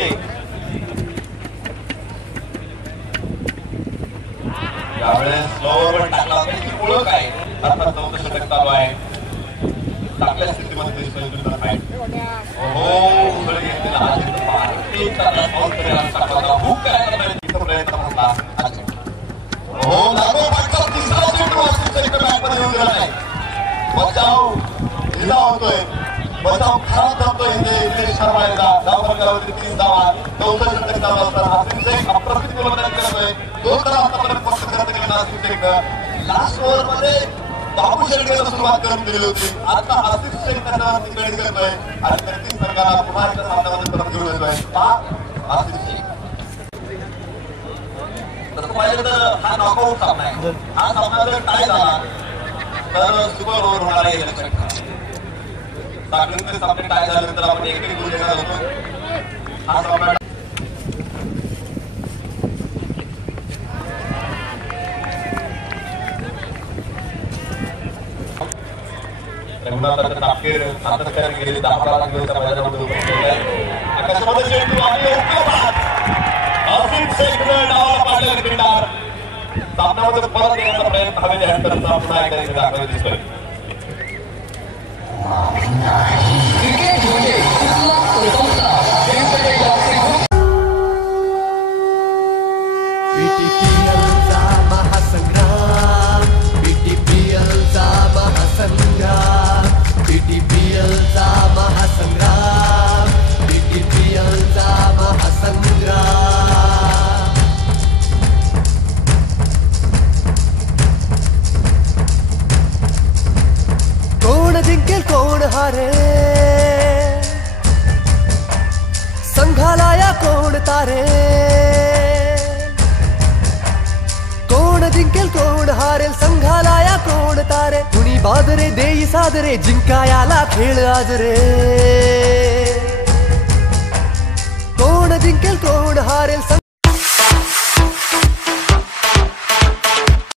असते. यावेळेस स्लोवर पण टाकला त्याची ओळख आहे. अर्थात 14 षटक चालू आहे. चांगल्या स्थितीमध्ये दिसतोय फाईट. हो उघड घेतलेला अजिंक्य पवार एक त्याला फाऊल करायला टाकला. हुक करायचा प्रयत्न होता. हो लागोपाठचा तिसरा चेंडू असित बॅटमध्ये येऊन गेलाय. बचाव ढिला होतोय. बचाव खराब जातोय. इथे शर्मा धाव फलकावरती 3 धावा. 14 षटक चालू असताना असित शेख अप्रतिम गोलंदाजी करतोय. 2 धावा आतापर्यंत फक्त करत गेला असित शेख. लास्ट ओव्हर मध्ये बाबू शेळकेला सुरुवात करून दिली होती. आता आसिफ शेख त्याच्यावरती खेळ करतोय आणि तेहतीस संघाला पुन्हा एकदा सामन्यामध्ये परत घेऊन येतोय. आसिफ शेख तसं पाहिलं तर हा नॉकआउट सामना आहे. हा सामना जर टाय झाला तर सुपर ओव्हर होणार आहे. लक्षात ठेवा. साखळीचे सामने टाय झाल्यानंतर आपण एक गुण देणार होतो. हा सामना अखेर सातत्याने गेली 10 लाख दिवसाच्या मैदानामध्ये उपस्थित आहे. आकाशामध्ये चेंडू आणि असित शेखने डावाला पाडलेला क्रीडार सामन्यामध्ये परत येण्याचा प्रयत्न हवेली हॅन्डरचा पुन्हा एकदा दाखवला दिसतोय. कोण हारे संघाला या कोण तारे. कोण जिंकेल कोण हारेल संघाला या कोण तारे. कुणी बाजरे देई सादरे जिंकायाला खेळ आज रे. कोण जिंकेल कोण हारेल